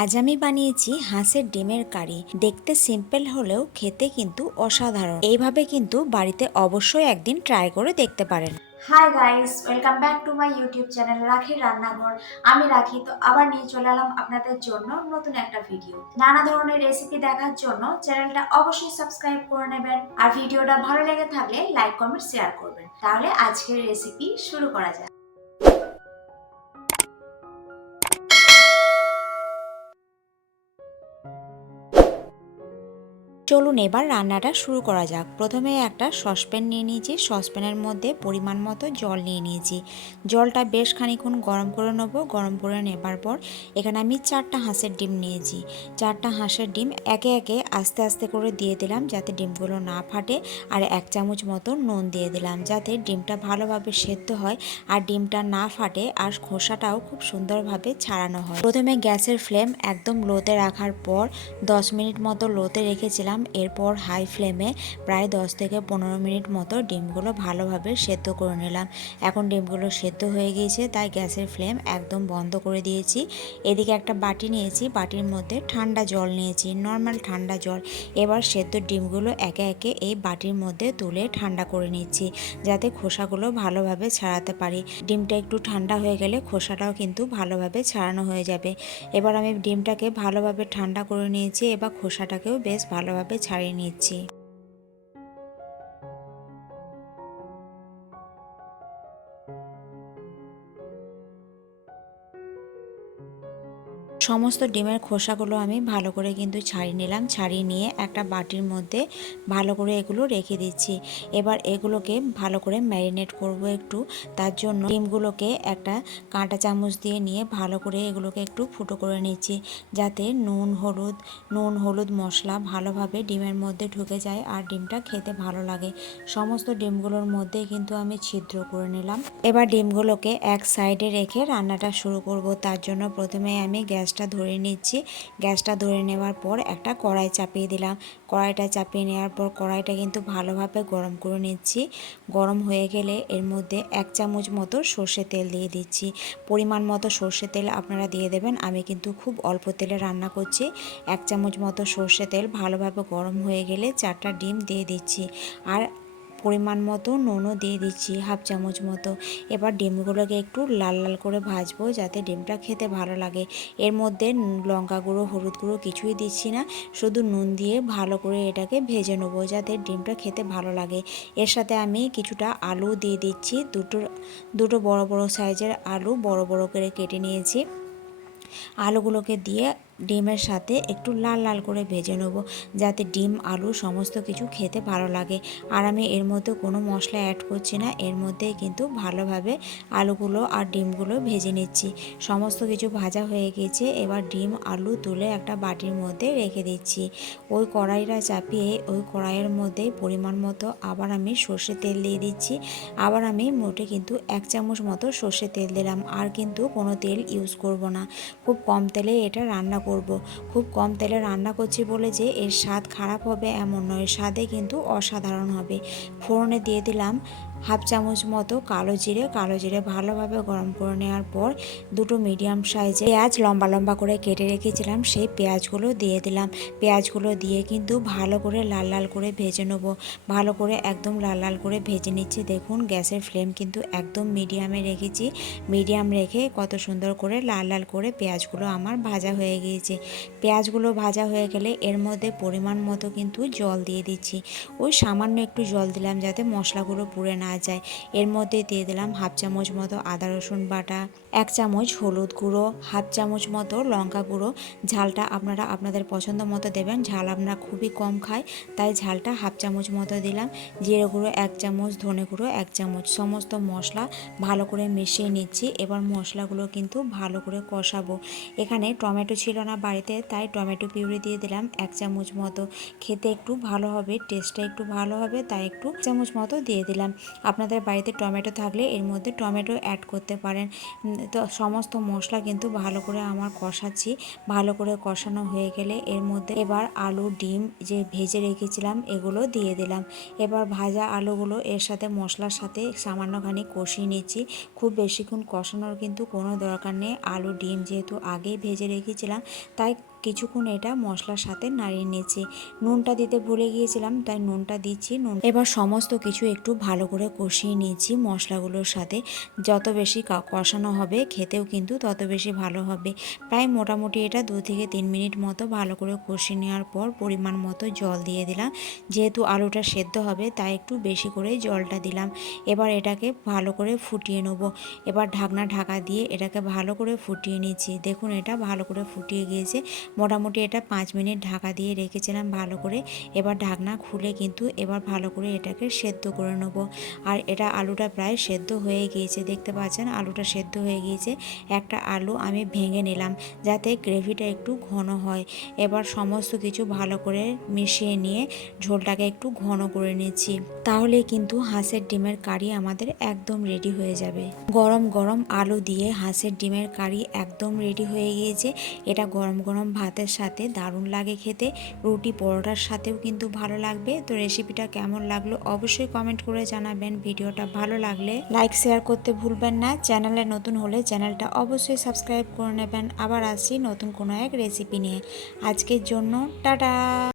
আজ আমি বানিয়েছি হাঁসের ডিমের কারি। দেখতে সিম্পল হলেও খেতে কিন্তু অসাধারণ। এইভাবে কিন্তু বাড়িতে অবশ্যই একদিন ট্রাই করে দেখতে পারেন। Hi guys welcome back to my YouTube channel রাখির রান্নাঘর। আমি রাখি, তো আবার নিয়ে চলে এলাম আপনাদের জন্য নতুন একটা ভিডিও নানা ধরনের রেসিপি দেখার জন্য চ্যানেলটা অবশ্যই সাবস্ক্রাইব করে নেবেন। আর ভিডিওটা ভালো লেগে থাকলে লাইক কমেন্ট শেয়ার করবেন। তাহলে আজকের রেসিপি শুরু করা যাক। চলুন এবার রান্নাটা শুরু করা যাক। প্রথমে একটা সসপ্যান নিয়ে নিয়েছি। সসপ্যানের মধ্যে পরিমাণ মতো জল নিয়ে নিয়েছি। জলটা বেশ খানিক্ষণ গরম করে নেব। গরম করে নেবার পর এখানে আমি চারটা হাঁসের ডিম নিয়েছি। চারটা হাঁসের ডিম একে একে আস্তে আস্তে করে দিয়ে দিলাম যাতে ডিমগুলো না ফাটে আর এক চামচ মতো নুন দিয়ে দিলাম যাতে ডিমটা ভালোভাবে সেদ্ধ হয় আর ডিমটা না ফাটে আর খোসাটাও খুব সুন্দরভাবে ছাড়ানো হয়। প্রথমে গ্যাসের ফ্লেম একদম লোতে রাখার পর দশ মিনিট মতো লোতে রেখেছিলাম। এরপর হাই ফ্লেমে প্রায় দশ থেকে পনেরো মিনিট মতো ডিমগুলো ভালোভাবে সেদ্ধ করে নিলাম। এখন ডিমগুলো সেদ্ধ হয়ে গিয়েছে, তাই গ্যাসের ফ্লেম একদম বন্ধ করে দিয়েছি। এদিকে একটা বাটি নিয়েছি, বাটির মধ্যে ঠান্ডা জল নিয়েছি নর্মাল ঠান্ডা জল। এবার সেদ্ধ ডিমগুলো একে একে এই বাটির মধ্যে তুলে ঠান্ডা করে নিচ্ছি, যাতে খোসাগুলো ভালোভাবে ছাড়াতে পারি। ডিমটা একটু ঠান্ডা হয়ে গেলে খোসাটাও কিন্তু ভালোভাবে ছাড়ানো হয়ে যাবে। এবার আমি ডিমটাকে ভালোভাবে ঠান্ডা করে নিয়েছি, এবার খোসাটাকেও বেশ ভালোভাবে ছাড়িয়ে নিচ্ছি। সমস্ত ডিমের খোসাগুলো আমি ভালো করে কিন্তু ছাড়িয়ে নিলাম। ছাড়িয়ে নিয়ে একটা বাটির মধ্যে ভালো করে এগুলো রেখে দিচ্ছি। এবার এগুলোকে ভালো করে ম্যারিনেট করব একটু। তার জন্য ডিমগুলোকে একটা কাঁটা চামচ দিয়ে নিয়ে ভালো করে এগুলোকে একটু ফুটো করে নিচ্ছি। যাতে নুন, হলুদ নুন, হলুদ মশলা ভালোভাবে ডিমের মধ্যে ঢুকে যায় আর ডিমটা খেতে ভালো লাগে। সমস্ত ডিমগুলোর মধ্যে কিন্তু আমি ছিদ্র করে নিলাম। এবার ডিমগুলোকে এক সাইডে রেখে রান্নাটা শুরু করব। তার জন্য প্রথমে আমি গ্যাসটা ধরে নিচ্ছি। গ্যাসটা ধরে নেওয়ার পর একটা কড়াই চাপিয়ে দিলাম। কড়াইটা চাপিয়ে নেওয়ার পর কড়াইটা কিন্তু ভালোভাবে গরম করে নিচ্ছি। গরম হয়ে গেলে এর মধ্যে এক চামচ মতো সর্ষে তেল দিয়ে দিচ্ছি। পরিমাণ মতো সর্ষে তেল আপনারা দিয়ে দেবেন। আমি কিন্তু খুব অল্প তেলে রান্না করছি। এক চামচ মতো সর্ষে তেল ভালোভাবে গরম হয়ে গেলে চারটা ডিম দিয়ে দিচ্ছি। আর পরিমাণ মতো নুনও দিয়ে দিচ্ছি, হাফ চামচ মতো। এবার ডিমগুলোকে একটু লাল লাল করে ভাজবো যাতে ডিমটা খেতে ভালো লাগে। এর মধ্যে লঙ্কা গুঁড়ো, হলুদ গুঁড়ো কিছুই দিচ্ছি না। শুধু নুন দিয়ে ভালো করে এটাকে ভেজে নেব যাতে ডিমটা খেতে ভালো লাগে। এর সাথে আমি কিছুটা আলু দিয়ে দিচ্ছি। দুটো দুটো বড় বড় সাইজের আলু বড় বড় করে কেটে নিয়েছি। আলুগুলোকে দিয়ে ডিমের সাথে একটু লাল লাল করে ভেজে নেব, যাতে ডিম, আলু সমস্ত কিছু খেতে ভালো লাগে। আর আমি এর মধ্যে কোনো মশলা অ্যাড করছি না, এর মধ্যে কিন্তু ভালোভাবে আলুগুলো আর ডিমগুলো ভেজে নিচ্ছি। সমস্ত কিছু ভাজা হয়ে গেছে, এবার ডিম, আলু তুলে একটা বাটির মধ্যে রেখে দিচ্ছি। ওই কড়াইটা চাপিয়ে ওই কড়াইয়ের মধ্যে পরিমাণ মতো আবার আমি সর্ষে তেল দিয়ে দিচ্ছি। আবার আমি মোটে কিন্তু এক চামচ মতো সর্ষে তেল দিলাম, আর কিন্তু কোনো তেল ইউজ করব না। খুব কম তেলে এটা রান্না খুব কম তেলে রান্না করছি বলে যে এর স্বাদ খারাপ হবে এমন নয়, স্বাদে কিন্তু অসাধারণ হবে। ফোড়নে দিয়ে দিলাম হাফ চামচ মতো কালো জিরে কালো জিরে ভালোভাবে গরম করে নেওয়ার পর দুটো মিডিয়াম সাইজে পেঁয়াজ লম্বা লম্বা করে কেটে রেখেছিলাম, সেই পেঁয়াজগুলো দিয়ে দিলাম। পেঁয়াজগুলো দিয়ে কিন্তু ভালো করে লাল লাল করে ভেজে নেব। ভালো করে একদম লাল লাল করে ভেজে নিচ্ছি। দেখুন, গ্যাসের ফ্লেম কিন্তু একদম মিডিয়ামে রেখেছি। মিডিয়াম রেখে কত সুন্দর করে লাল লাল করে পেঁয়াজগুলো আমার ভাজা হয়ে গিয়েছে। পেঁয়াজগুলো ভাজা হয়ে গেলে এর মধ্যে পরিমাণ মতো কিন্তু জল দিয়ে দিচ্ছি। ওই সামান্য একটু জল দিলাম যাতে মশলাগুলো পুড়ে না যায়। এর মধ্যে দিয়ে দিলাম হাফ চামচ মতো আদা, রসুন বাটা, এক চামচ হলুদ গুঁড়ো, হাফ চামচ মতো লঙ্কা গুঁড়ো। ঝালটা আপনারা আপনাদের পছন্দ মতো দেবেন, ঝাল আমরা খুবই কম খাই, তাই ঝালটা হাফ চামচ মতো দিলাম। জিরে গুঁড়ো এক চামচ, ধনে গুঁড়ো এক চামচ, সমস্ত মশলা ভালো করে মিশিয়ে নিচ্ছি। এবার মশলাগুলো কিন্তু ভালো করে কষাবো। এখানে টমেটো ছিল না বাড়িতে, তাই টমেটো পিউরি দিয়ে দিলাম এক চামচ মতো। খেতে একটু ভালো হবে, টেস্টটা একটু ভালো হবে, তাই একটু চামচ মতো দিয়ে দিলাম। আপনাদের বাড়িতে টমেটো থাকলে এর মধ্যে টমেটো অ্যাড করতে পারেন। তো সমস্ত মশলা কিন্তু ভালো করে আমার কষাচ্ছি। ভালো করে কষানো হয়ে গেলে এর মধ্যে এবার আলু, ডিম যে ভেজে রেখেছিলাম, এগুলো দিয়ে দিলাম। এবার ভাজা আলুগুলো এর সাথে মশলার সাথে সামান্যখানি কষিয়ে নিচ্ছি। খুব বেশিক্ষণ কষানোর কিন্তু কোনো দরকার নেই। আলু, ডিম যেহেতু আগেই ভেজে রেখেছিলাম, তাই কিছুক্ষণ এটা মশলার সাথে নাড়িয়ে নিচ্ছি নুনটা দিতে ভুলে গিয়েছিলাম, তাই নুনটা দিচ্ছি। নুন এবার সমস্ত কিছু একটু ভালো করে কষিয়ে নিয়েছি মশলাগুলোর সাথে। যত বেশি কষানো হবে, খেতেও কিন্তু তত বেশি ভালো হবে। প্রায় মোটামুটি এটা দু থেকে তিন মিনিট মতো ভালো করে কষিয়ে নেওয়ার পর পরিমাণ মতো জল দিয়ে দিলাম। যেহেতু আলুটা সেদ্ধ হবে, তাই একটু বেশি করে জলটা দিলাম। এবার এটাকে ভালো করে ফুটিয়ে নেব। এবার ঢাকনা ঢাকা দিয়ে এটাকে ভালো করে ফুটিয়ে নিচ্ছি দেখুন এটা ভালো করে ফুটিয়ে গিয়েছে। মোটামুটি এটা পাঁচ মিনিট ঢাকা দিয়ে রেখেছিলাম ভালো করে। এবার ঢাকনা খুলে কিন্তু এবার ভালো করে এটাকে সেদ্ধ করে নেব। আর এটা আলুটা প্রায় সেদ্ধ হয়ে গিয়েছে, দেখতে পাচ্ছেন? আলুটা সেদ্ধ হয়ে গিয়েছে। একটা আলু আমি ভেঙে নিলাম যাতে গ্রেভিটা একটু ঘন হয়। এবার সমস্ত কিছু ভালো করে মিশিয়ে নিয়ে ঝোলটাকে একটু ঘন করে নিচ্ছি। তাহলে কিন্তু হাঁসের ডিমের কারি আমাদের একদম রেডি হয়ে যাবে। গরম গরম আলু দিয়ে হাঁসের ডিমের কারি একদম রেডি হয়ে গিয়েছে। এটা গরম গরম ভাতের সাথে দারুণ লাগে খেতে। রুটি পরোটার সাথেও কিন্তু ভালো লাগবে। তো রেসিপিটা কেমন লাগল অবশ্যই কমেন্ট করে জানাবেন। ভিডিওটা ভালো লাগলে লাইক শেয়ার করতে ভুলবেন না। চ্যানেলে নতুন হলে চ্যানেলটা অবশ্যই সাবস্ক্রাইব করে নেবেন। আবার আসি নতুন কোনো এক রেসিপি নিয়ে। আজকের জন্য টাটা!